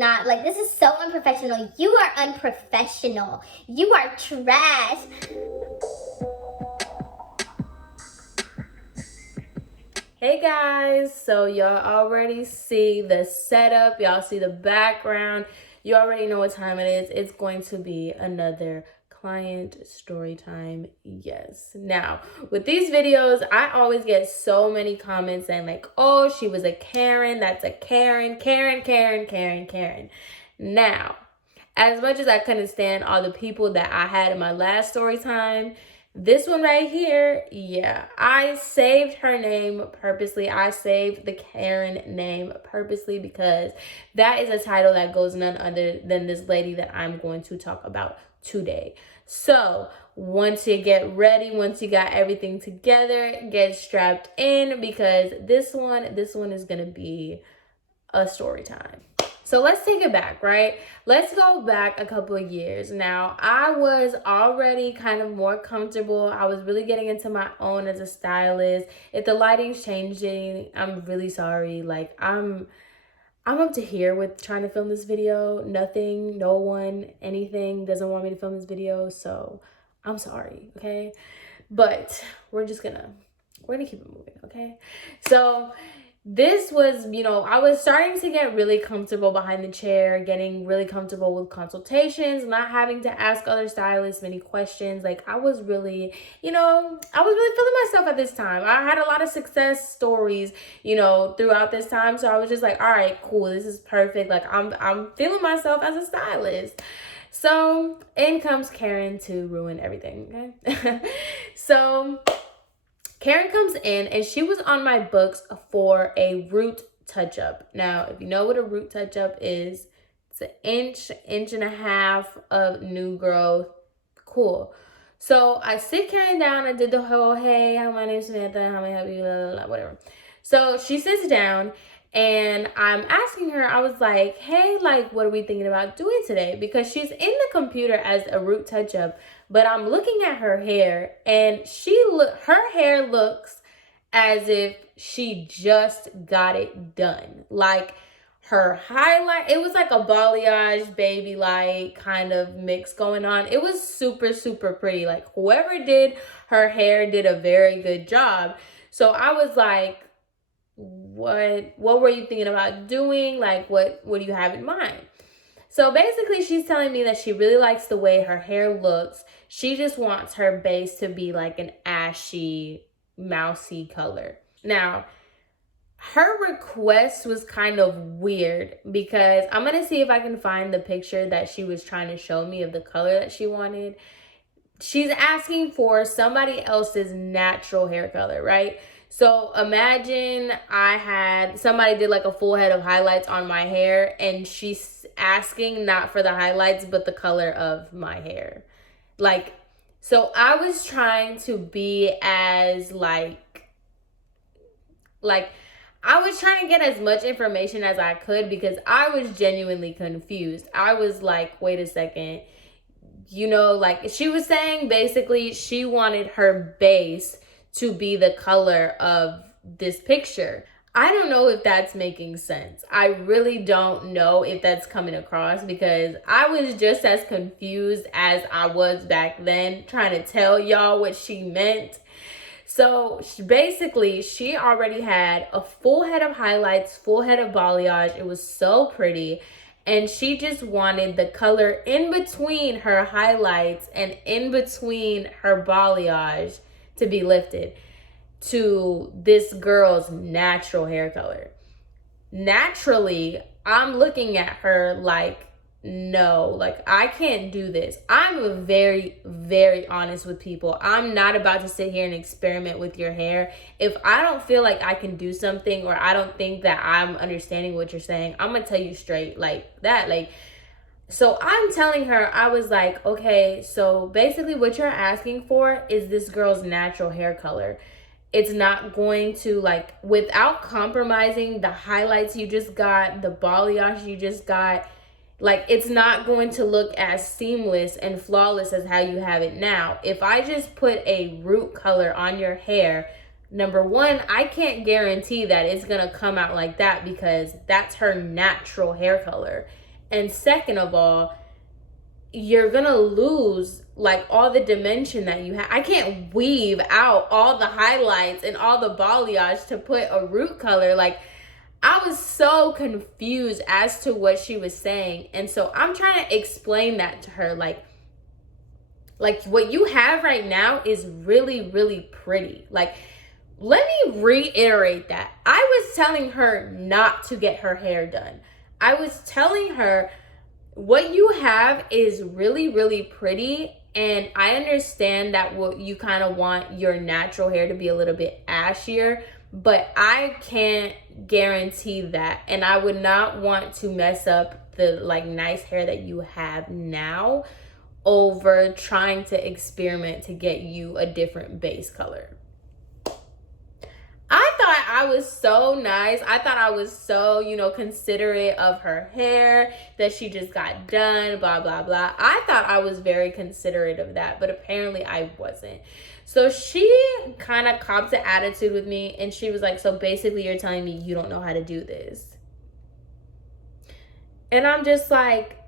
not. Like, this is so unprofessional. You are unprofessional. You are trash. Hey guys, so y'all already see the setup, y'all see the background, you already know what time it is. It's going to be another client story time. Yes. Now, with these videos, I always get so many comments saying like, oh, she was a Karen, that's a Karen. Now, as much as I couldn't stand all the people that I had in my last story time, this one right here, yeah, I saved her name purposely. I saved the Karen name purposely because that is a title that goes none other than this lady that I'm going to talk about today. So once you get ready, once you got everything together, get strapped in because this one is going to be a story time. So let's take it back, right? Let's go back a couple of years. Now, I was already kind of more comfortable. I was really getting into my own as a stylist. If the lighting's changing, I'm really sorry. Like, I'm up to here with trying to film this video. Nothing, no one, anything doesn't want me to film this video. So I'm sorry, okay? But we're gonna keep it moving, okay? So this was, I was starting to get really comfortable behind the chair, getting really comfortable with consultations, not having to ask other stylists many questions. Like, I was really feeling myself at this time. I had a lot of success stories, throughout this time. So I was just like, all right, cool. This is perfect. Like, I'm feeling myself as a stylist. So in comes Karen to ruin everything, okay? So Karen comes in and she was on my books for a root touch-up. Now, if you know what a root touch-up is, it's an inch and a half of new growth. Cool. So I sit Karen down. I did the whole, hey, my name's Samantha. How may I help you? Blah, blah, blah, whatever. So she sits down and I'm asking her, I was like, hey, like, what are we thinking about doing today? Because she's in the computer as a root touch-up, but I'm looking at her hair and her hair looks as if she just got it done. Like, her highlight, it was like a balayage baby light kind of mix going on. It was super, super pretty. Like, whoever did her hair did a very good job. So I was like, what were you thinking about doing? Like, what do you have in mind? So basically she's telling me that she really likes the way her hair looks. She just wants her base to be like an ashy, mousy color. Now, her request was kind of weird because I'm going to see if I can find the picture that she was trying to show me of the color that she wanted. She's asking for somebody else's natural hair color, right? So imagine somebody did like a full head of highlights on my hair and she's asking not for the highlights, but the color of my hair. Like, so I was trying to be as I was trying to get as much information as I could because I was genuinely confused. I was like, wait a second. Like, she was saying basically she wanted her base to be the color of this picture. I don't know if that's making sense. I really don't know if that's coming across because I was just as confused as I was back then trying to tell y'all what she meant. So basically, she already had a full head of highlights, full head of balayage. It was so pretty. And she just wanted the color in between her highlights and in between her balayage to be lifted to this girl's natural hair color. Naturally, I'm looking at her like, no, like, I can't do this. I'm very, very honest with people. I'm not about to sit here and experiment with your hair. If I don't feel like I can do something or I don't think that I'm understanding what you're saying, I'm gonna tell you straight like that. So I'm telling her, I was like, okay, so basically what you're asking for is this girl's natural hair color. It's not going to, like, without compromising the highlights you just got, the balayage you just got, like, it's not going to look as seamless and flawless as how you have it now. If I just put a root color on your hair, number one, I can't guarantee that it's going to come out like that because that's her natural hair color. And second of all, you're gonna lose like all the dimension that you have. I can't weave out all the highlights and all the balayage to put a root color. Like, I was so confused as to what she was saying. And so I'm trying to explain that to her. Like what you have right now is really, really pretty. Like, let me reiterate that. I was telling her not to get her hair done. I was telling her what you have is really, really pretty. And I understand that you kind of want your natural hair to be a little bit ashier, but I can't guarantee that. And I would not want to mess up the like nice hair that you have now over trying to experiment to get you a different base color. I thought I was so nice. I thought I was so, considerate of her hair that she just got done, blah, blah, blah. I thought I was very considerate of that, but apparently I wasn't. So she kind of copped an attitude with me, and she was like, so basically you're telling me you don't know how to do this. And I'm just like,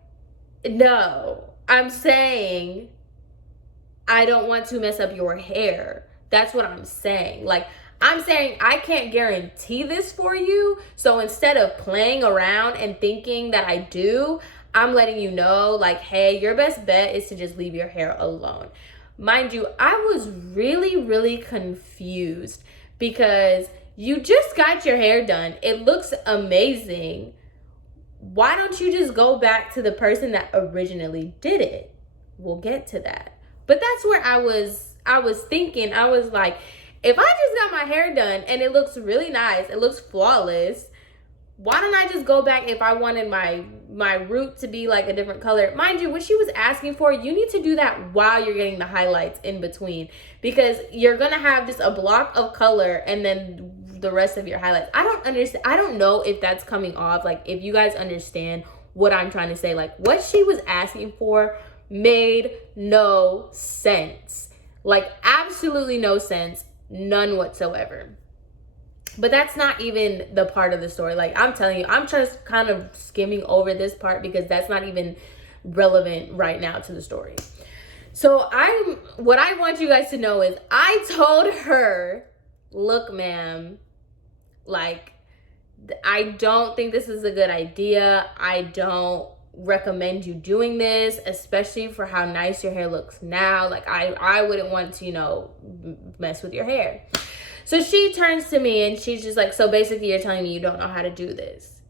no, I'm saying I don't want to mess up your hair. That's what I'm saying. Like, I'm saying I can't guarantee this for you. So instead of playing around and thinking that I do, I'm letting you know, like, hey, your best bet is to just leave your hair alone. Mind you, I was really, really confused because you just got your hair done. It looks amazing. Why don't you just go back to the person that originally did it? We'll get to that. But that's where I was thinking. I was like, if I just got my hair done and it looks really nice, it looks flawless, why don't I just go back if I wanted my root to be like a different color? Mind you, what she was asking for, you need to do that while you're getting the highlights in between, because you're going to have just a block of color and then the rest of your highlights. I don't understand. I don't know if that's coming off. Like, if you guys understand what I'm trying to say, like what she was asking for made no sense. Like, absolutely no sense. None whatsoever. But that's not even the part of the story. Like, I'm telling you, I'm just kind of skimming over this part because that's not even relevant right now to the story. So what I want you guys to know is I told her, look, ma'am, like, I don't think this is a good idea. I don't recommend you doing this, especially for how nice your hair looks now. Like, I wouldn't want to, mess with your hair. So she turns to me and she's just like, so basically you're telling me you don't know how to do this.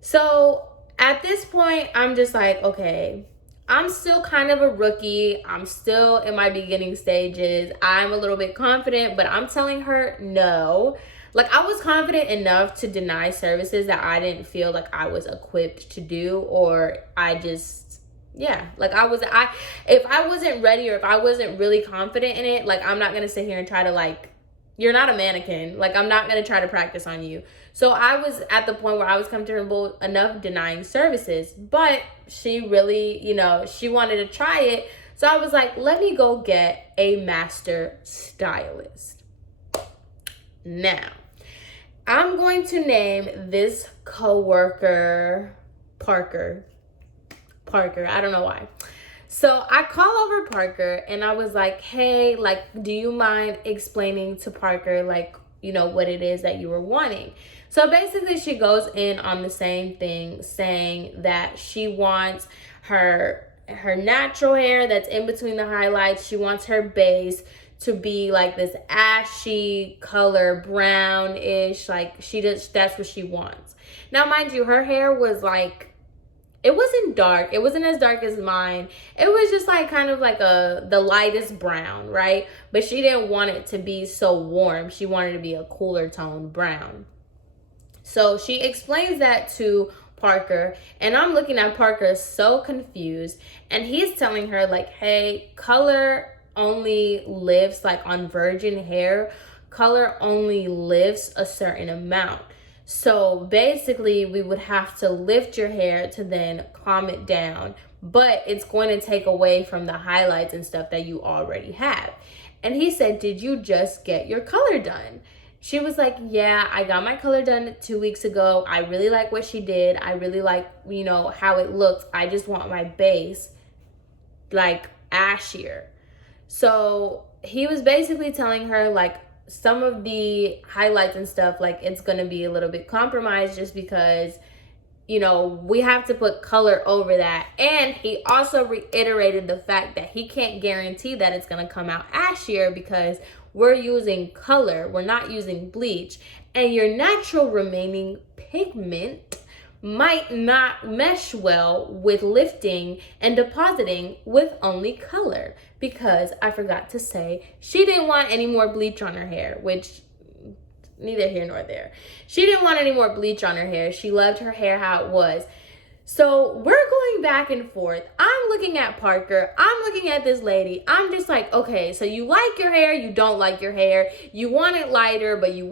So at this point, I'm just like, okay, I'm still kind of a rookie. I'm still in my beginning stages. I'm a little bit confident, but I'm telling her no. Like, I was confident enough to deny services that I didn't feel like I was equipped to do, or I just, yeah, like if I wasn't ready or if I wasn't really confident in it, like, I'm not going to sit here and try to, like, you're not a mannequin. Like, I'm not going to try to practice on you. So I was at the point where I was comfortable enough denying services, but she really, she wanted to try it. So I was like, let me go get a master stylist. Now, I'm going to name this coworker Parker. I don't know why. So I call over Parker and I was like, hey, like, do you mind explaining to Parker, like, what it is that you were wanting? So basically she goes in on the same thing, saying that she wants her natural hair that's in between the highlights. She wants her base to be like this ashy color, brownish, like that's what she wants. Now, mind you, her hair was like, it wasn't dark. It wasn't as dark as mine. It was just like kind of like the lightest brown, right? But she didn't want it to be so warm. She wanted it to be a cooler tone brown. So she explains that to Parker, and I'm looking at Parker so confused, and he's telling her like, hey, color only lives, like on virgin hair, color only lives a certain amount. So basically we would have to lift your hair to then calm it down, but it's going to take away from the highlights and stuff that you already have. And he said, did you just get your color done? She was like, yeah, I got my color done 2 weeks ago. I really like what she did. I really like, you know, how it looks. I just want my base like ashier. So he was basically telling her like some of the highlights and stuff, like it's gonna be a little bit compromised just because, you know, we have to put color over that. And he also reiterated the fact that he can't guarantee that it's gonna come out ashier because we're using color, we're not using bleach, and your natural remaining pigment might not mesh well with lifting and depositing with only color. Because I forgot to say, she didn't want any more bleach on her hair, which neither here nor there. She didn't want any more bleach on her hair. She loved her hair how it was. So we're going back and forth. I'm looking at Parker. I'm looking at this lady. I'm just like, okay, so you like your hair, you don't like your hair. You want it lighter, but you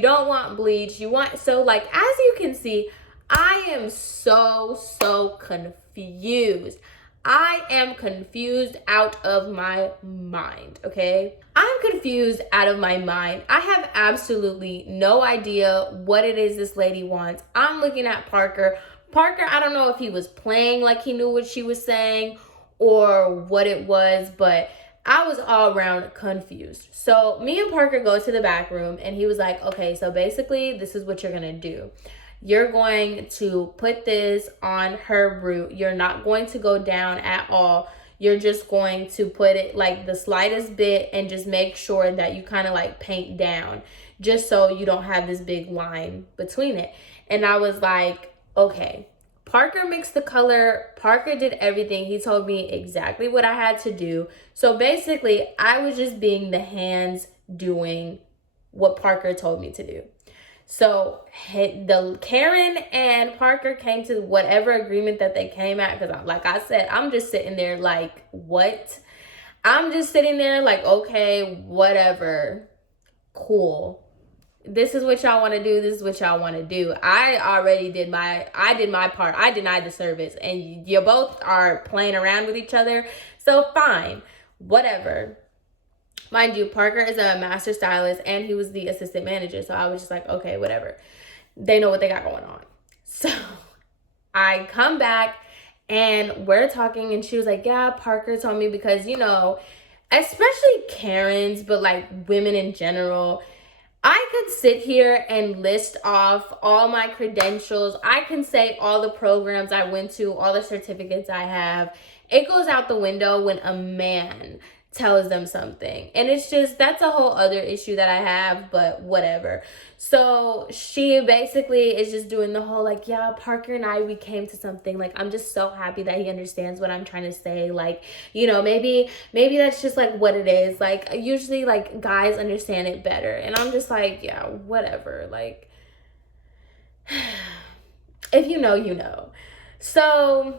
don't want bleach. So like, as you can see, I am so confused. I am confused out of my mind, okay? I'm confused out of my mind. I have absolutely no idea what it is this lady wants. I'm looking at Parker. Parker, I don't know if he was playing like he knew what she was saying or what it was, but I was all around confused. So me and Parker go to the back room and he was like, okay, so basically this is what you're gonna do. You're going to put this on her root. You're not going to go down at all. You're just going to put it like the slightest bit and just make sure that you kind of like paint down just so you don't have this big line between it. And I was like, okay. Parker mixed the color. Parker did everything. He told me exactly what I had to do. So basically, I was just being the hands doing what Parker told me to do. So the Karen and Parker came to whatever agreement that they came at, because like I said, I'm just sitting there like, what? I'm just sitting there like, okay, whatever, cool. This is what y'all want to do. This is what y'all want to do. I did my part. I denied the service and you both are playing around with each other. So fine, whatever. Mind you, Parker is a master stylist and he was the assistant manager. So I was just like, okay, whatever. They know what they got going on. So I come back and we're talking and she was like, yeah, Parker told me because, you know, especially Karens, but like women in general, I could sit here and list off all my credentials. I can say all the programs I went to, all the certificates I have. It goes out the window when a man tells them something. And it's just, that's a whole other issue that I have, but whatever. So she basically is just doing the whole like, yeah, Parker and I, we came to something. Like, I'm just so happy that he understands what I'm trying to say. Like, you know, maybe that's just like what it is. Like, usually like guys understand it better. And I'm just like, yeah, whatever. Like, if you know, you know. So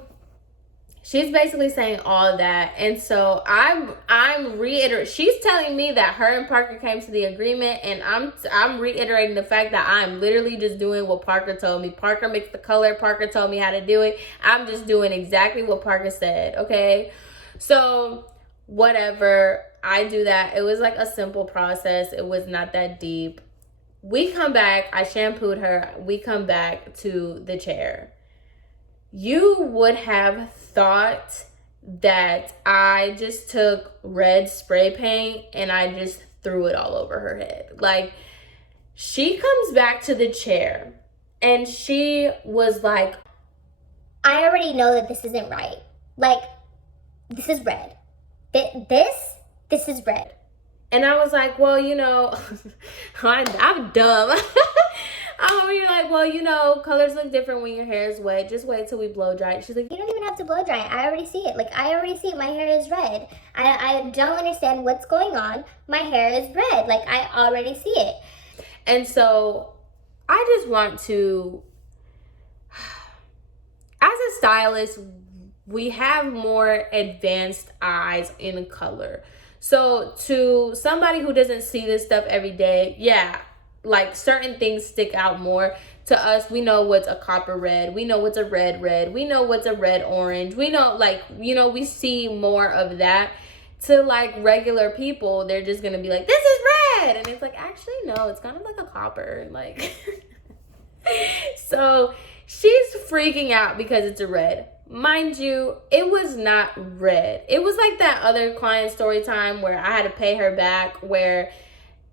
she's basically saying all of that. And so I'm reiterating, she's telling me that her and Parker came to the agreement, and I'm reiterating the fact that I'm literally just doing what Parker told me. Parker mixed the color. Parker told me how to do it. I'm just doing exactly what Parker said, okay? So whatever, I do that. It was like a simple process. It was not that deep. We come back, I shampooed her. We come back to the chair. You would have thought that I just took red spray paint and I just threw it all over her head. Like, she comes back to the chair and she was like, I already know that this isn't right. Like, this is red. This is red. And I was like, well, you know, I'm dumb. You're like, well, you know, colors look different when your hair is wet. Just wait till we blow dry it. She's like, you don't even have to blow dry it. I already see it. Like, I already see it. My hair is red. I don't understand what's going on. My hair is red. Like, I already see it. And so I just want to, as a stylist, we have more advanced eyes in color. So to somebody who doesn't see this stuff every day, yeah, like certain things stick out more. To us, we know what's a copper red. We know what's a red. We know what's a red orange. We know, like, you know, we see more of that. To like regular people, they're just gonna be like, this is red. And it's like, actually, no, it's kind of like a copper. Like, so she's freaking out because it's a red. Mind you, it was not red. It was like that other client story time where I had to pay her back, where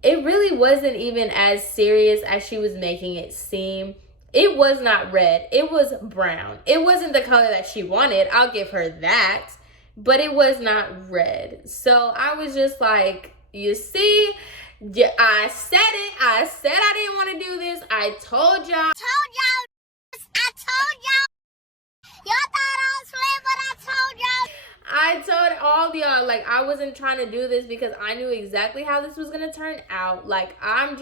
it really wasn't even as serious as she was making it seem. It was not red. It was brown. It wasn't the color that she wanted. I'll give her that. But it was not red. So I was just like, you see, yeah, I said it. I said I didn't want to do this. I told y'all. I told y'all. Y'all thought I was playing, but I told y'all. I told all of y'all, like, I wasn't trying to do this because I knew exactly how this was going to turn out. Like, I'm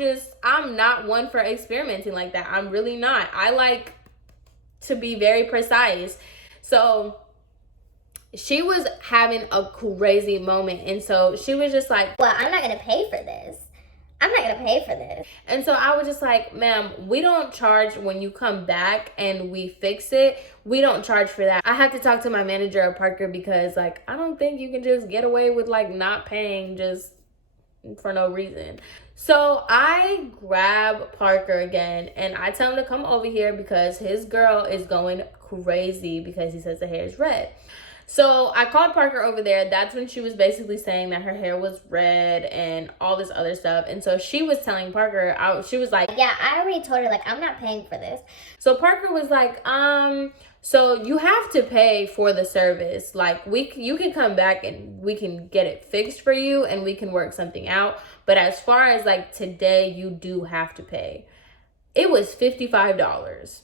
not one for experimenting like that. I'm really not. I like to be very precise. So she was having a crazy moment. And so she was just like, well, I'm not going to pay for this. I'm not going to pay for this. And so I was just like, ma'am, we don't charge when you come back and we fix it. We don't charge for that. I had to talk to my manager at Parker because, like, I don't think you can just get away with, like, not paying just for no reason. So I grab Parker again and I tell him to come over here because his girl is going crazy because he says the hair is red. So I called Parker over there. That's when she was basically saying that her hair was red and all this other stuff. And so she was telling Parker, she was like, yeah, I already told her, like, I'm not paying for this. So Parker was like, so you have to pay for the service. Like, you can come back and we can get it fixed for you and we can work something out. But as far as, like, today, you do have to pay. It was $55.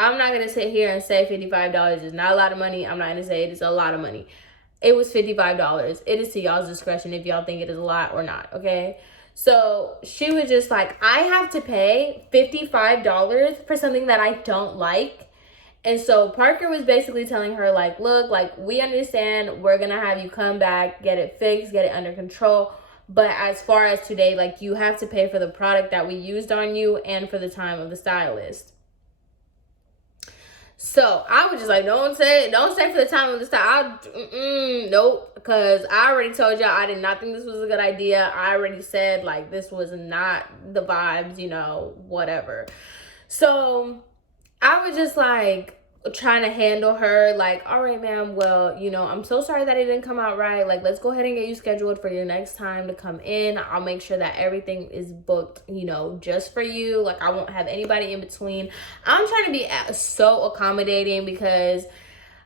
I'm not going to sit here and say $55 is not a lot of money. I'm not going to say it is a lot of money. It was $55. It is to y'all's discretion if y'all think it is a lot or not, okay? So she was just like, I have to pay $55 for something that I don't like. And so Parker was basically telling her, like, look, like, we understand we're going to have you come back, get it fixed, get it under control. But as far as today, like, you have to pay for the product that we used on you and for the time of the stylist. So I was just like, don't say for the time of the style. Nope, because I already told y'all I did not think this was a good idea. I already said, like, this was not the vibes, you know, whatever. So I was just like trying to handle her, like, all right, ma'am, well, you know, I'm so sorry that it didn't come out right. Like, let's go ahead and get you scheduled for your next time to come in. I'll make sure that everything is booked, you know, just for you. Like, I won't have anybody in between. I'm trying to be so accommodating because,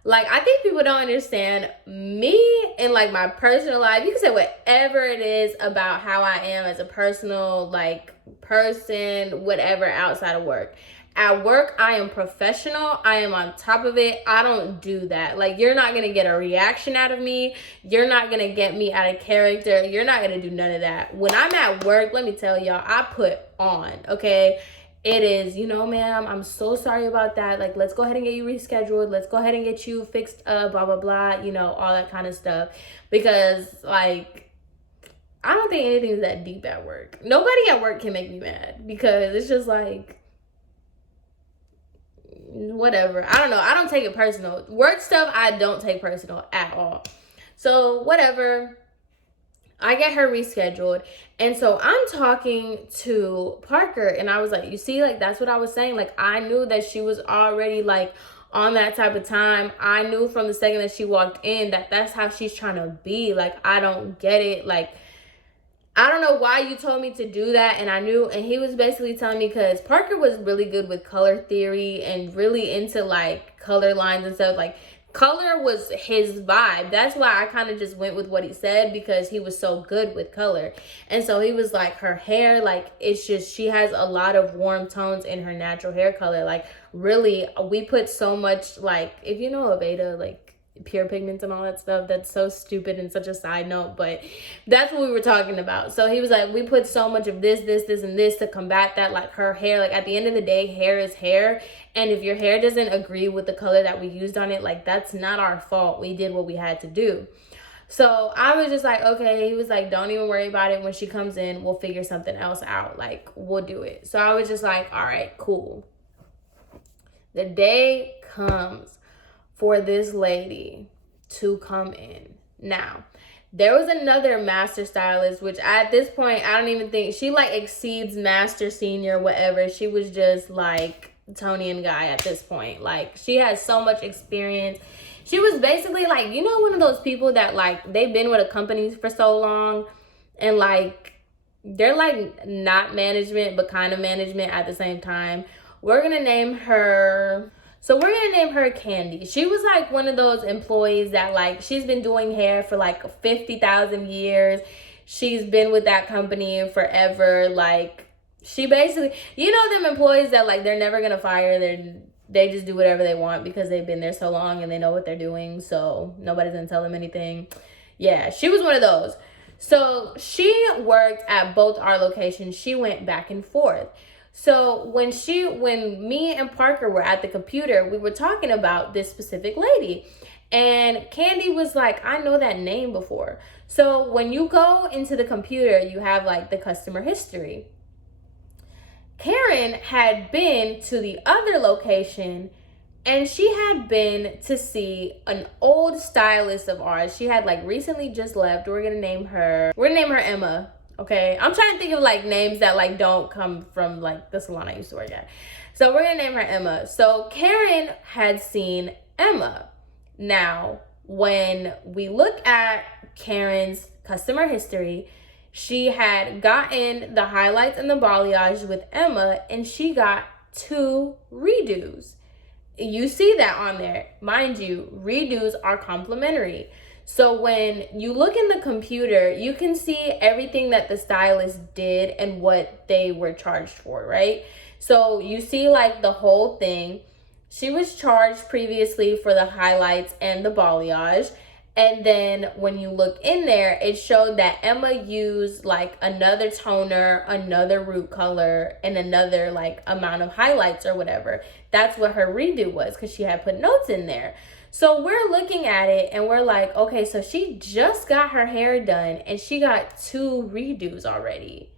like, I think people don't understand me in, like, my personal life. You can say whatever it is about how I am as a personal, like, person, whatever, outside of work. At work, I am professional. I am on top of it. I don't do that. Like, you're not going to get a reaction out of me. You're not going to get me out of character. You're not going to do none of that. When I'm at work, let me tell y'all, I put on, okay? It is, you know, ma'am, I'm so sorry about that. Like, let's go ahead and get you rescheduled. Let's go ahead and get you fixed up, blah, blah, blah, you know, all that kind of stuff. Because, like, I don't think anything is that deep at work. Nobody at work can make me mad because it's just like, whatever. I don't know. I don't take it personal. Work stuff, I don't take personal at all. So, whatever. I get her rescheduled. And so I'm talking to Parker and I was like, you see, like, that's what I was saying. Like, I knew that she was already, like, on that type of time. I knew from the second that she walked in that that's how she's trying to be. Like, I don't get it. Like, I don't know why you told me to do that. And I knew, and he was basically telling me because Parker was really good with color theory and really into, like, color lines and stuff. Like, color was his vibe. That's why I kind of just went with what he said because he was so good with color. And so he was like, her hair, like, it's just, she has a lot of warm tones in her natural hair color. Like, really, we put so much, like, if you know Aveda, like, pure pigments and all that stuff, that's so stupid and such a side note, but that's what we were talking about. So he was like, we put so much of this and this to combat that. Like, her hair, like, at the end of the day, hair is hair, and if your hair doesn't agree with the color that we used on it, like, that's not our fault. We did what we had to do. So I was just like, okay. He was like, don't even worry about it. When she comes in, we'll figure something else out. Like, we'll do it. So I was just like, all right, cool. The day comes for this lady to come in. Now, There was another master stylist, which at this point, I don't even think she like exceeds master, senior, whatever. She was just like Tony and Guy at this point. Like, she has so much experience. She was basically like, you know, one of those people that like they've been with a company for so long and like they're like not management but kind of management at the same time. We're gonna name her Candy. She was like one of those employees that like she's been doing hair for like 50,000 years. She's been with that company forever. Like, she basically, you know, them employees that like they're never gonna fire. They just do whatever they want because they've been there so long and they know what they're doing, so nobody's gonna tell them anything. Yeah, she was one of those. So she worked at both our locations. She went back and forth. So when me and Parker were at the computer, we were talking about this specific lady. And Candy was like, I know that name before. So when you go into the computer, you have like the customer history. Karen had been to the other location and she had been to see an old stylist of ours. She had like recently just left. We're gonna name her Emma. Okay, I'm trying to think of like names that like don't come from like the salon I used to work at. So we're gonna name her Emma. So Karen had seen Emma. Now, when we look at Karen's customer history, she had gotten the highlights and the balayage with Emma and she got 2 redos. You see that on there. Mind you, redos are complimentary. So when you look in the computer, you can see everything that the stylist did and what they were charged for, right? So you see like the whole thing. She was charged previously for the highlights and the balayage. And then when you look in there, it showed that Emma used like another toner, another root color, and another like amount of highlights or whatever. That's what her redo was because she had put notes in there. So we're looking at it and we're like, okay, so she just got her hair done and she got 2 redos already.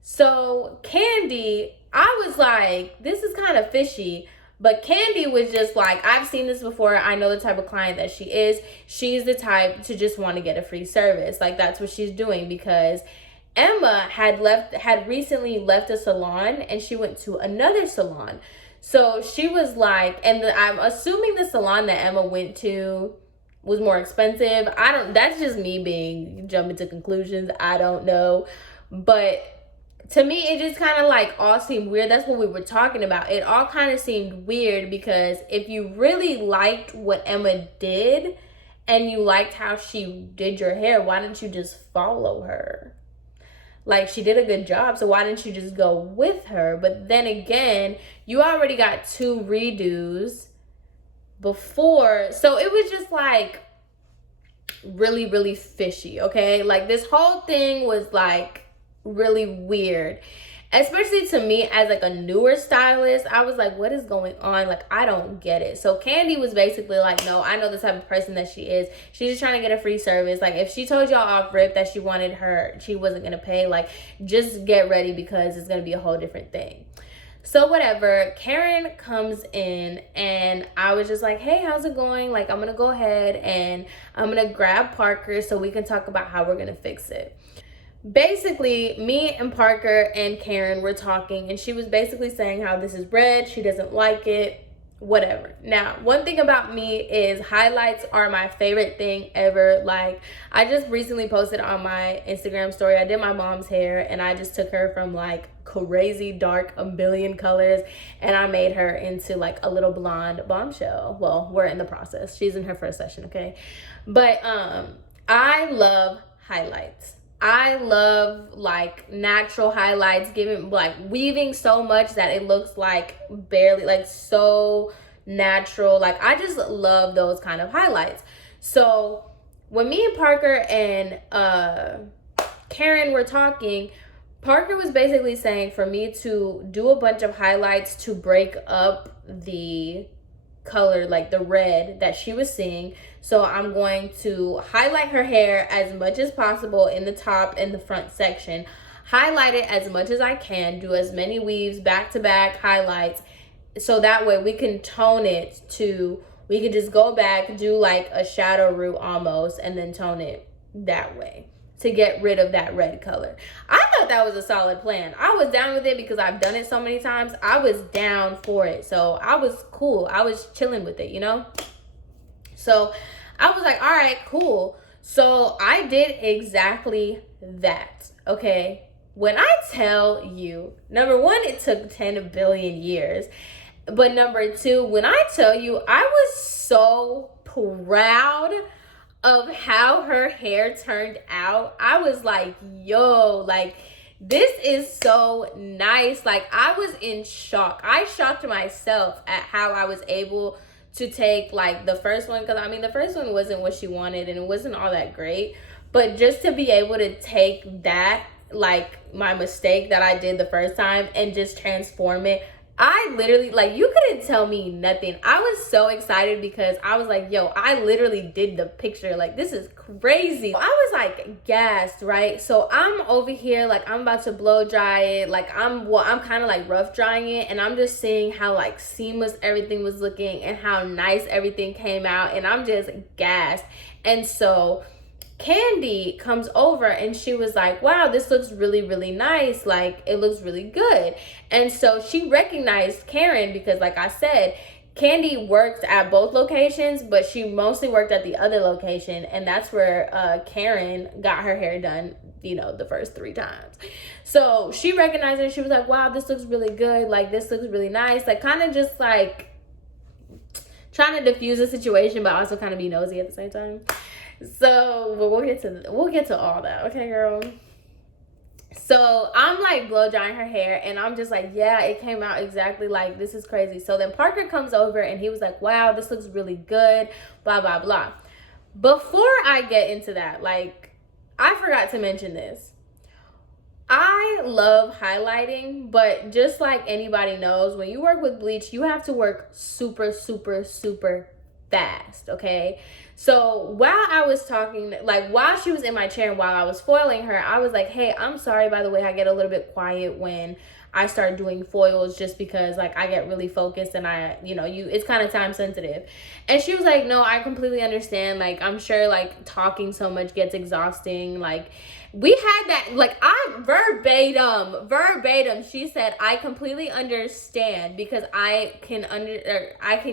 So Candy, I was like, this is kind of fishy. But Candy was just like, I've seen this before. I know the type of client that she is. She's the type to just want to get a free service. Like, that's what she's doing because Emma had recently left a salon and she went to another salon. So she was like, I'm assuming the salon that Emma went to was more expensive. That's just me jumping to conclusions. I don't know. But to me, it just kind of like all seemed weird. That's what we were talking about. It all kind of seemed weird because if you really liked what Emma did and you liked how she did your hair, why didn't you just follow her? Like, she did a good job, so why didn't you just go with her? But then again, you already got 2 redos before. So it was just like really, really fishy, okay? Like, this whole thing was like really weird, especially to me as like a newer stylist. I was like, what is going on? Like, I don't get it. So Candy was basically like, no, I know the type of person that she is. She's just trying to get a free service. Like, if she told y'all off rip that she wasn't gonna pay, like, just get ready because it's gonna be a whole different thing. So whatever, Karen comes in and I was just like, hey, how's it going? Like, I'm gonna go ahead and I'm gonna grab Parker so we can talk about how we're gonna fix it. Basically, me and Parker and Karen were talking and she was basically saying how this is red, she doesn't like it, whatever. Now, one thing about me is highlights are my favorite thing ever. Like, I just recently posted on my Instagram story, I did my mom's hair and I just took her from like crazy dark, a billion colors, and I made her into like a little blonde bombshell. Well, we're in the process. She's in her first session, okay? But I love highlights. I love like natural highlights, giving like weaving so much that it looks like barely, like so natural. Like, I just love those kind of highlights. So when me and Parker and Karen were talking, Parker was basically saying for me to do a bunch of highlights to break up the color, like the red that she was seeing. So I'm going to highlight her hair as much as possible in the top and the front section, highlight it as much as I can, do as many weaves, back to back highlights, so that way we can tone it to we could just go back, do like a shadow root almost, and then tone it that way to get rid of that red color. I thought that was a solid plan. I was down with it because I've done it so many times. I was down for it. So I was cool. I was chilling with it, you know? So I was like, all right, cool. So I did exactly that, okay? When I tell you, number one, it took 10 billion years. But number two, when I tell you, I was so proud of how her hair turned out. I was like, yo, like, this is so nice. Like, I was in shock. I shocked myself at how I was able to take like the first one, because I mean the first one wasn't what she wanted and it wasn't all that great, but just to be able to take that, like my mistake that I did the first time, and just transform it, I literally, like, you couldn't tell me nothing. I was so excited because I was like, yo, I literally did the picture. Like, this is crazy. I was like gassed, right? So I'm over here, like, I'm about to blow dry it. Like, I'm kind of like rough drying it, and I'm just seeing how like seamless everything was looking and how nice everything came out, and I'm just gassed. And so Candy comes over and she was like, wow, this looks really, really nice. Like, it looks really good. And so she recognized Karen because, like I said, Candy worked at both locations, but she mostly worked at the other location. And that's where Karen got her hair done, you know, the first 3 times. So she recognized her. She was like, wow, this looks really good. Like, this looks really nice. Like, kind of just like trying to diffuse the situation, but also kind of be nosy at the same time. So, but we'll get to all that, okay, girl? So I'm like blow drying her hair, and I'm just like, yeah, it came out exactly like, this is crazy. So then Parker comes over and he was like, wow, this looks really good, blah blah blah. Before I get into that, like, I forgot to mention this. I love highlighting, but just like anybody knows, when you work with bleach, you have to work super, super, super fast, okay? So while I was talking, like while she was in my chair and while I was foiling her, I was like, hey, I'm sorry, by the way, I get a little bit quiet when I start doing foils, just because like I get really focused and I, you know, it's kind of time sensitive. And she was like, no, I completely understand. Like, I'm sure like talking so much gets exhausting. Like, we had that, like, I verbatim, she said, I completely understand, because I can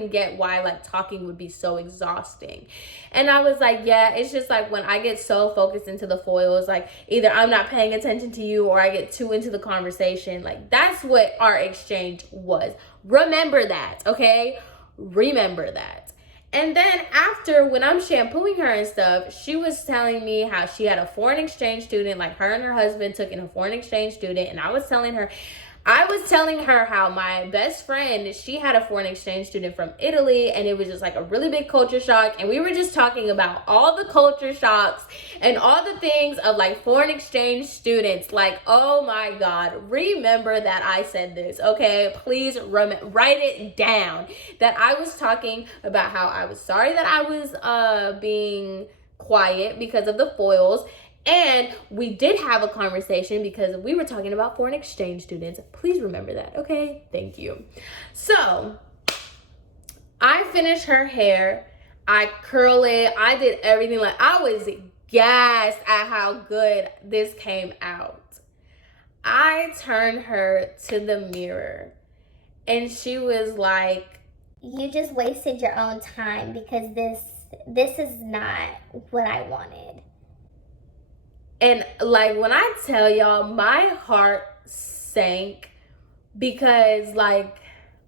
get why like talking would be so exhausting. And I was like, yeah, it's just like when I get so focused into the foils, like either I'm not paying attention to you or I get too into the conversation. Like, that's what our exchange was. Remember that, okay? Remember that. And then after, when I'm shampooing her and stuff, she was telling me how she had a foreign exchange student, like her and her husband took in a foreign exchange student. And I was telling her how my best friend, she had a foreign exchange student from Italy, and it was just like a really big culture shock. And we were just talking about all the culture shocks and all the things of like foreign exchange students. Like, oh my God, remember that I said this, okay? Please write it down, that I was talking about how I was sorry that I was being quiet because of the foils. And we did have a conversation because we were talking about foreign exchange students. Please remember that, okay? Thank you. So I finished her hair. I curl it. I did everything. Like, I was gassed at how good this came out. I turned her to the mirror and she was like, you just wasted your own time, because this is not what I wanted. And like, when I tell y'all, my heart sank, because like,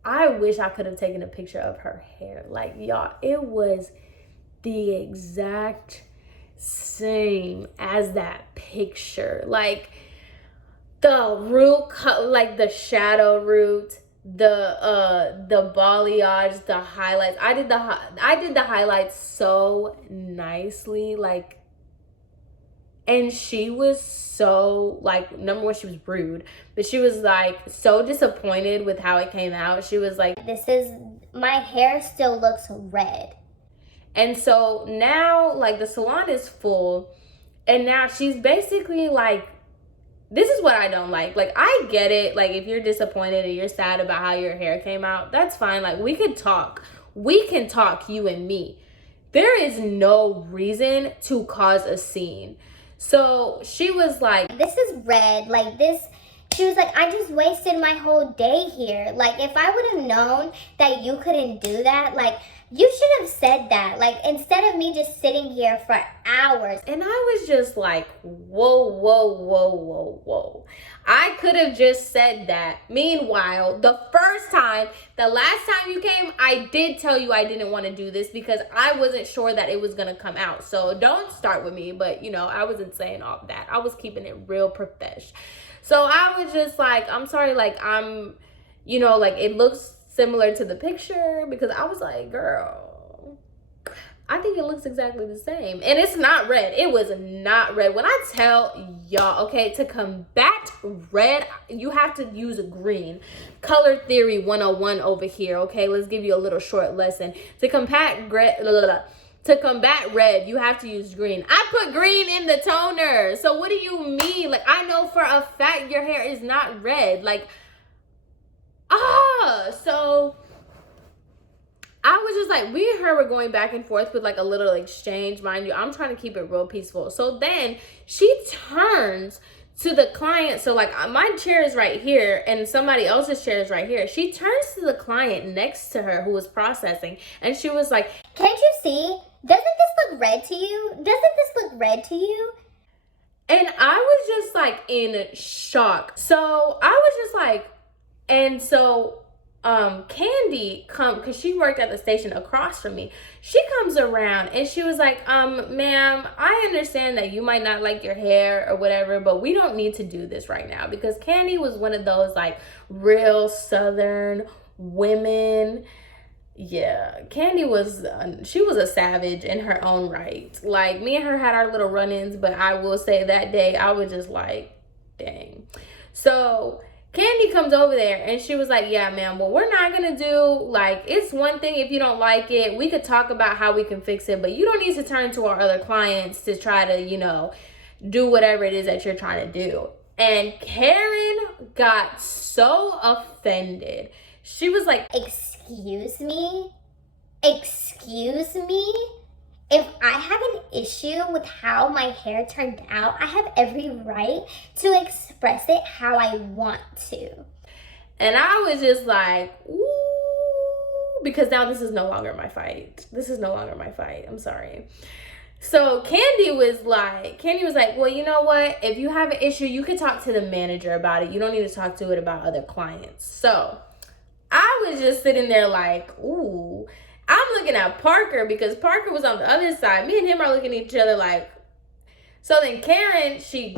I wish I could have taken a picture of her hair. Like, y'all, it was the exact same as that picture. Like, the root, like the shadow root, the balayage, the highlights. I did the highlights so nicely, like. And she was so, like, number one, she was rude, but she was like so disappointed with how it came out. She was like, my hair still looks red. And so now, like, the salon is full, and now she's basically like, this is what I don't like. Like, I get it. Like, if you're disappointed or you're sad about how your hair came out, that's fine. Like, we could talk. We can talk, you and me. There is no reason to cause a scene. So she was like, this is red, like this. She was like, I just wasted my whole day here. Like, if I would have known that you couldn't do that, like, you should have said that. Like, instead of me just sitting here for hours. And I was just like, whoa, whoa, whoa, whoa, whoa. I could have just said that. Meanwhile, the last time you came, I did tell you I didn't want to do this because I wasn't sure that it was going to come out. So don't start with me. But, you know, I wasn't saying all of that. I was keeping it real profesh. So I was just like, I'm sorry, like, you know, like, it looks similar to the picture, because I was like, girl, I think it looks exactly the same. And it's not red. It was not red. When I tell y'all, okay, to combat red, you have to use green. Color theory 101 over here, okay? Let's give you a little short lesson. To combat red, you have to use green. I put green in the toner. So what do you mean? Like, I know for a fact your hair is not red. Like, so I was just like, we and her were going back and forth with like a little exchange. Mind you, I'm trying to keep it real peaceful. So then she turns to the client. So like my chair is right here and somebody else's chair is right here. She turns to the client next to her who was processing, and she was like, can't you see? Doesn't this look red to you? Doesn't this look red to you? And I was just like in shock. So I was just like, and so Candy because she worked at the station across from me. She comes around and she was like, ma'am, I understand that you might not like your hair or whatever, but we don't need to do this right now, because Candy was one of those like real Southern women. Yeah, Candy was, she was a savage in her own right. Like, me and her had our little run-ins, but I will say that day I was just like, dang. So Candy comes over there and she was like, yeah, ma'am, what we're not gonna do, like, it's one thing if you don't like it, we could talk about how we can fix it, but you don't need to turn to our other clients to try to, you know, do whatever it is that you're trying to do. And Karen got so offended. She was like, excuse me? Excuse me? If I have an issue with how my hair turned out, I have every right to express it how I want to. And I was just like, ooh, because now this is no longer my fight. This is no longer my fight. I'm sorry. So Candy was like, well, you know what? If you have an issue, you can talk to the manager about it. You don't need to talk to it about other clients. So I was just sitting there like, ooh. I'm looking at Parker because Parker was on the other side. Me and him are looking at each other like. So then Karen, she's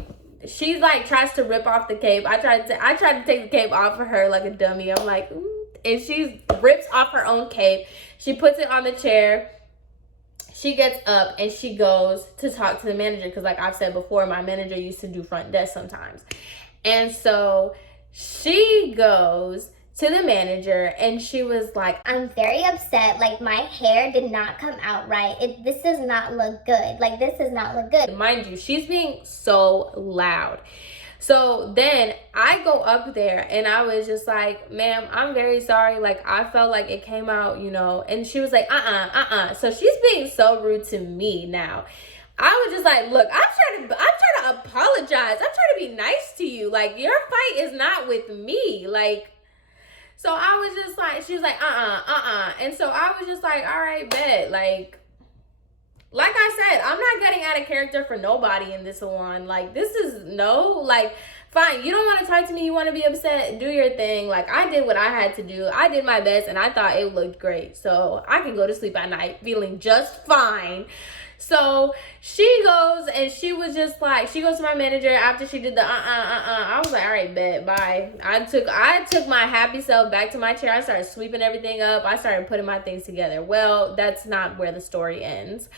like tries to rip off the cape. I tried to take the cape off of her like a dummy. I'm like, ooh. And she rips off her own cape. She puts it on the chair. She gets up and she goes to talk to the manager, because like I've said before, my manager used to do front desk sometimes. And so she goes to the manager and she was like, I'm very upset. Like, my hair did not come out right. This does not look good. Like, this does not look good. Mind you, she's being so loud. So then I go up there and I was just like, ma'am, I'm very sorry. Like, I felt like it came out, you know. And she was like, So she's being so rude to me now. I was just like, look, I'm trying to apologize. I'm trying to be nice to you. Like, your fight is not with me. Like, so I was just like, she was like, And so I was just like, all right, bet. Like I said, I'm not getting out of character for nobody in this salon. Like, this is like, fine. You don't want to talk to me. You want to be upset. Do your thing. Like, I did what I had to do. I did my best and I thought it looked great. So I can go to sleep at night feeling just fine. So she goes and she was just like, she goes to my manager after she did the I was like, all right, bet, bye. I took my happy self back to my chair. I started sweeping everything up. I started putting my things together. Well, that's not where the story ends.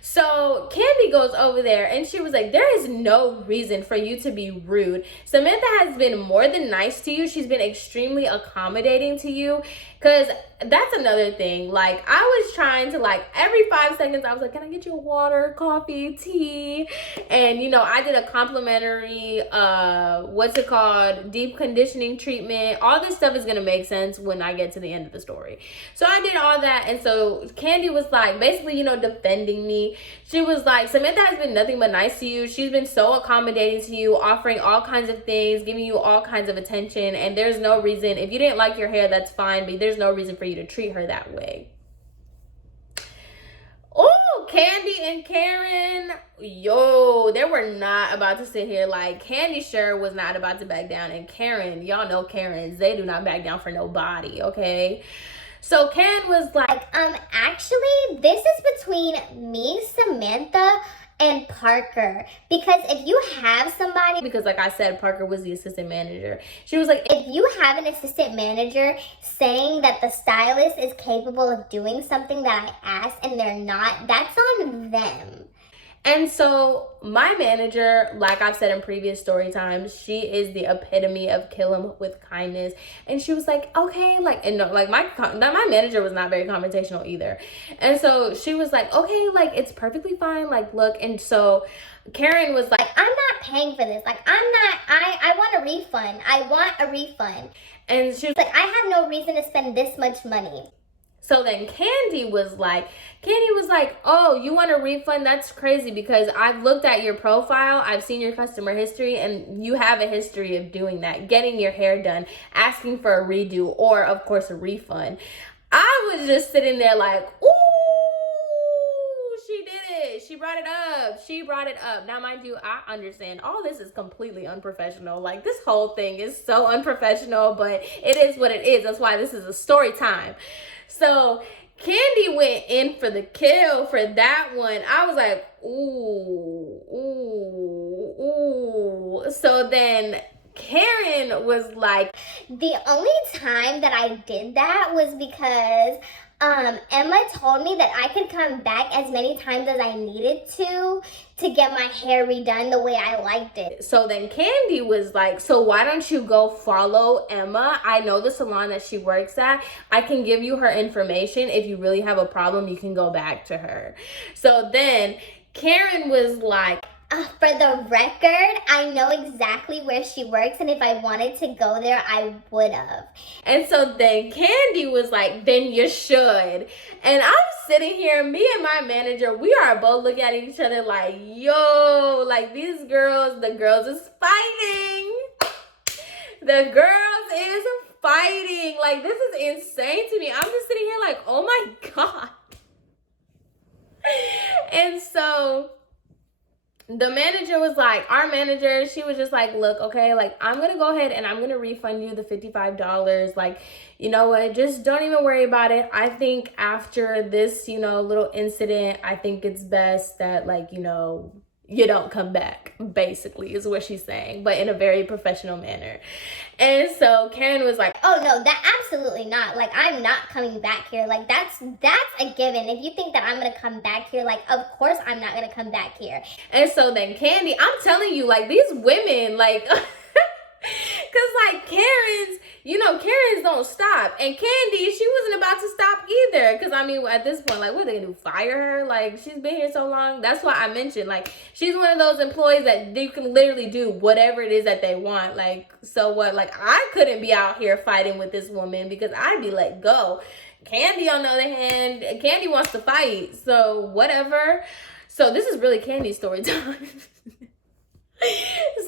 So Candy goes over there and she was like, there is no reason for you to be rude. Samantha has been more than nice to you. She's been extremely accommodating to you. Because that's another thing. Like, I was trying to, like, every 5 seconds, I was like, can I get you a water, coffee, tea? And, you know, I did a complimentary, what's it called? Deep conditioning treatment. All this stuff is going to make sense when I get to the end of the story. So I did all that. And so Candy was like, basically, you know, defending me. She was like, Samantha has been nothing but nice to you. She's been so accommodating to you, offering all kinds of things, giving you all kinds of attention. And there's no reason, if you didn't like your hair, that's fine. But there's no reason for you to treat her that way. Oh, Candy and Karen, yo, they were not about to sit here. Like, Candy sure was not about to back down. And Karen, y'all know Karens, they do not back down for nobody, okay? So Karen was like, actually, this is between me, Samantha, and Parker. Because if you have somebody, because like I said, Parker was the assistant manager. She was like, if you have an assistant manager saying that the stylist is capable of doing something that I asked and they're not, that's on them. And so my manager, like I've said in previous story times, she is the epitome of kill him with kindness. And she was like, okay, like, and no, like my manager was not very confrontational either. And so she was like, okay, like, it's perfectly fine. Like, look. And so Karen was like, I'm not paying for this. Like, I want a refund. I want a refund. And she was like, I have no reason to spend this much money. So then Candy was like, oh, you want a refund? That's crazy because I've looked at your profile. I've seen your customer history and you have a history of doing that, getting your hair done, asking for a redo, or of course a refund. I was just sitting there like, ooh, she did it. She brought it up. Now, mind you, I understand all this is completely unprofessional. Like, this whole thing is so unprofessional, but it is what it is. That's why this is a story time. So Candy went in for the kill for that one. I was like, ooh. So then Karen was like, the only time that I did that was because Emma told me that I could come back as many times as I needed to get my hair redone the way I liked it. So then Candy was like, so why don't you go follow Emma? I know the salon that she works at. I can give you her information. If you really have a problem, you can go back to her. So then Karen was like, for the record, I know exactly where she works, and if I wanted to go there, I would have. And so then Candy was like, then you should. And I'm sitting here, me and my manager, we are both looking at each other like, yo, like these girls, the girls is fighting. The girls is fighting. Like, this is insane to me. I'm just sitting here like, oh my God. And so the manager was like, our manager, she was just like, look, okay, like, I'm going to go ahead and I'm going to refund you the $55. Like, you know what, just don't even worry about it. I think after this, you know, little incident, I think it's best that, like, you know, you don't come back, basically, is what she's saying, but in a very professional manner. And so Karen was like, oh no, that absolutely not. Like, I'm not coming back here. Like, that's a given. If you think that I'm gonna come back here, like, of course I'm not gonna come back here. And so then Candy, I'm telling you, like, these women, like, because, like, Karens, you know, Karens don't stop. And Candy, she wasn't about to stop either. Because, I mean, at this point, like, what are they going to do? Fire her? Like, she's been here so long. That's why I mentioned, like, she's one of those employees that you can literally do whatever it is that they want. Like, so what? Like, I couldn't be out here fighting with this woman because I'd be let go. Candy, on the other hand, Candy wants to fight. So, whatever. So, this is really Candy's story time.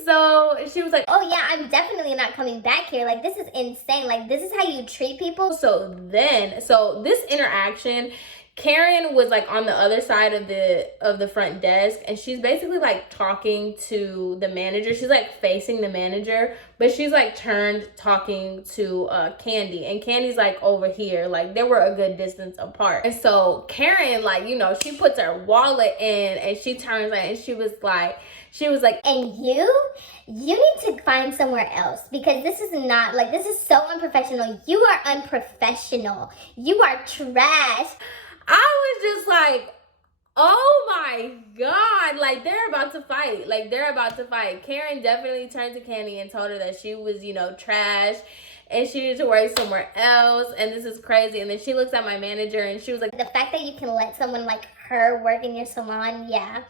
So she was like, oh yeah, I'm definitely not coming back here. Like, this is insane. Like, this is how you treat people. So this interaction, Karen was like on the other side of the front desk, and she's basically like talking to the manager. She's like facing the manager, but she's like turned talking to Candy, and Candy's like over here. Like, they were a good distance apart. And so Karen, like, you know, she puts her wallet in and she turns like, and she was like, and you need to find somewhere else, because this is not, like, this is so unprofessional. You are unprofessional. You are trash. I was just like, oh my God, like, they're about to fight. Like, they're about to fight. Karen definitely turned to Candy and told her that she was, you know, trash. and she needed to work somewhere else, and this is crazy. And then she looks at my manager and she was like, the fact that you can let someone like her work in your salon, yeah,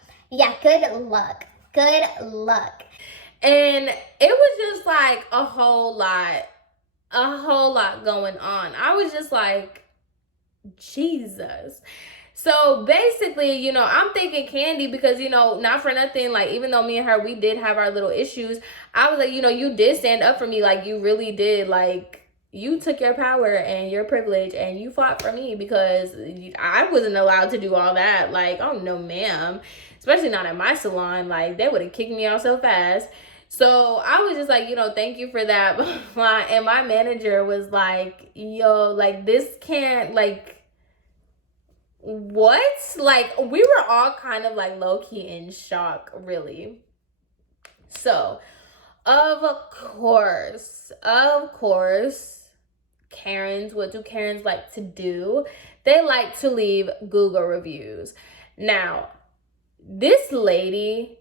good luck. Good luck. And it was just like a whole lot going on. I was just like, Jesus. So basically, you know, I'm thinking Candy, because, you know, not for nothing, like, even though me and her, we did have our little issues, I was like, you know, you did stand up for me. Like, you really did. Like, you took your power and your privilege and you fought for me, because I wasn't allowed to do all that. Like, oh no, ma'am. Especially not at my salon. Like, they would have kicked me out so fast. So I was just like, you know, thank you for that. And my manager was like, yo, like, this can't, like, what? Like, we were all kind of like low-key in shock, really. So, of course, Karens, what do Karens like to do? They like to leave Google reviews. Now, this lady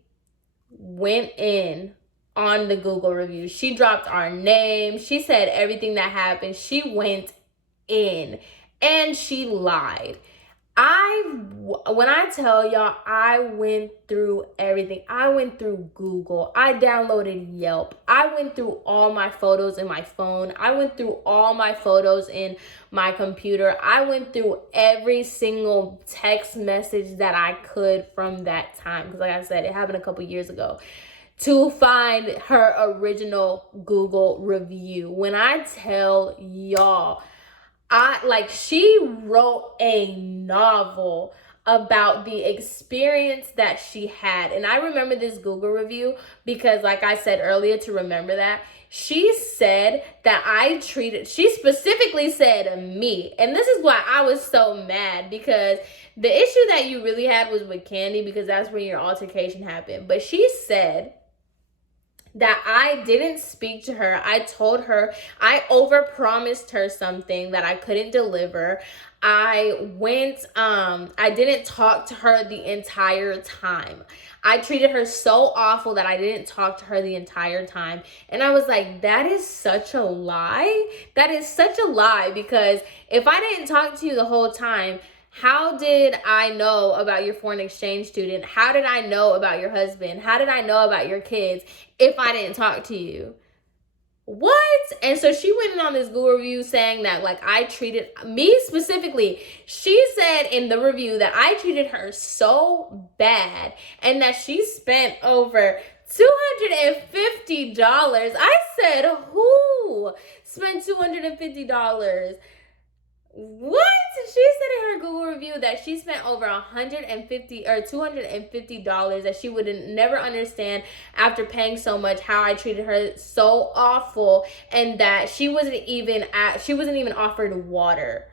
went in on the Google reviews. She dropped our name. She said everything that happened. She went in and she lied. When I tell y'all, I went through everything. I went through Google. I downloaded Yelp. I went through all my photos in my phone. I went through all my photos in my computer. I went through every single text message that I could from that time, because like I said, it happened a couple years ago, to find her original Google review. When I tell y'all, she wrote a novel about the experience that she had. And I remember this Google review because, like I said earlier, to remember that, she said that she specifically said me. And this is why I was so mad, because the issue that you really had was with Candy, because that's where your altercation happened. But she said that I didn't speak to her. I told her, I overpromised her something that I couldn't deliver. I didn't talk to her the entire time. I treated her so awful that I didn't talk to her the entire time. And I was like, that is such a lie. That is such a lie, because if I didn't talk to you the whole time, how did I know about your foreign exchange student? How did I know about your husband? How did I know about your kids if I didn't talk to you? What? And so she went in on this Google review saying that, like, I treated me specifically. She said in the review that I treated her so bad and that she spent over $250. I said, who spent $250? What? She said in her Google review that she spent over $150 or $250 that she would never understand after paying so much, how I treated her so awful, and that she wasn't even offered water.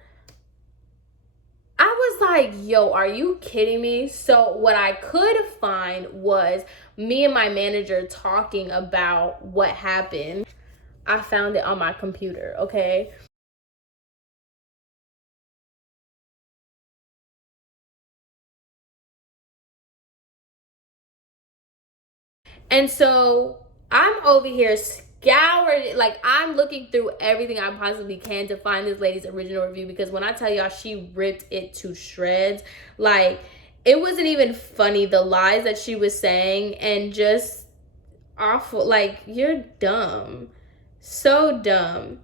I was like, yo, are you kidding me? So what I could find was me and my manager talking about what happened. I found it on my computer, okay? And so I'm over here scoured, like, I'm looking through everything I possibly can to find this lady's original review, because when I tell y'all, she ripped it to shreds. Like, it wasn't even funny, the lies that she was saying, and just awful. Like, you're dumb. So dumb.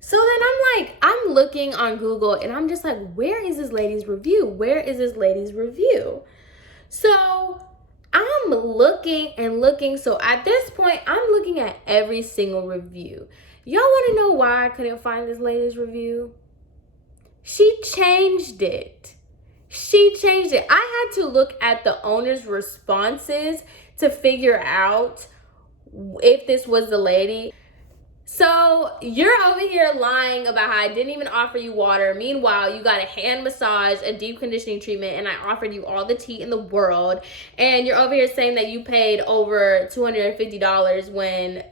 So then I'm looking on Google and I'm just like, where is this lady's review? Where is this lady's review? So I'm looking and looking. So at this point, I'm looking at every single review. Y'all want to know why I couldn't find this lady's review? She changed it. She changed it. I had to look at the owner's responses to figure out if this was the lady. So you're over here lying about how I didn't even offer you water. Meanwhile, you got a hand massage, a deep conditioning treatment, and I offered you all the tea in the world. And you're over here saying that you paid over $250 when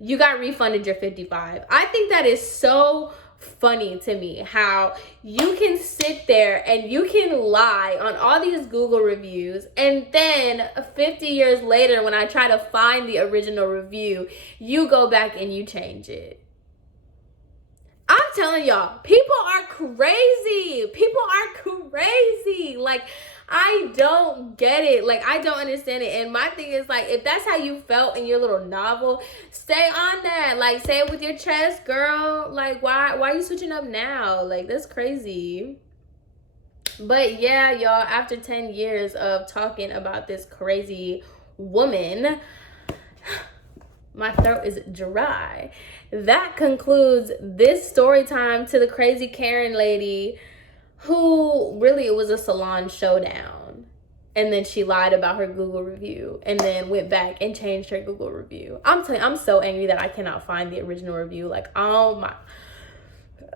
you got refunded your $55. I think that is so funny to me how you can sit there and you can lie on all these Google reviews, and then 50 years later when I try to find the original review, you go back and you change it. I'm telling y'all, people are crazy. People are crazy. Like, I don't get it. Like, I don't understand it. And my thing is, like, if that's how you felt in your little novel, stay on that. Like, say it with your chest, girl. Like, why are you switching up now? Like, that's crazy. But yeah, y'all, after 10 years of talking about this crazy woman, my throat is dry. That concludes this story time to the crazy Karen lady who really, it was a salon showdown. And then she lied about her Google review and then went back and changed her Google review. I'm telling you, I'm so angry that I cannot find the original review. Like, oh my,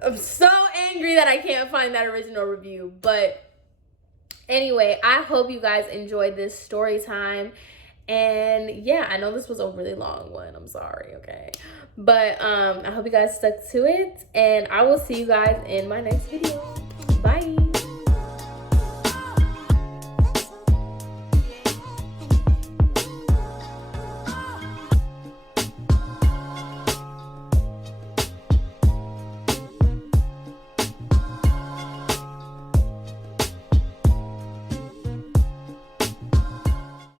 I'm so angry that I can't find that original review. But anyway, I hope you guys enjoyed this story time. And yeah, I know this was a really long one. I'm sorry, okay? But I hope you guys stuck to it. And I will see you guys in my next video. Bye.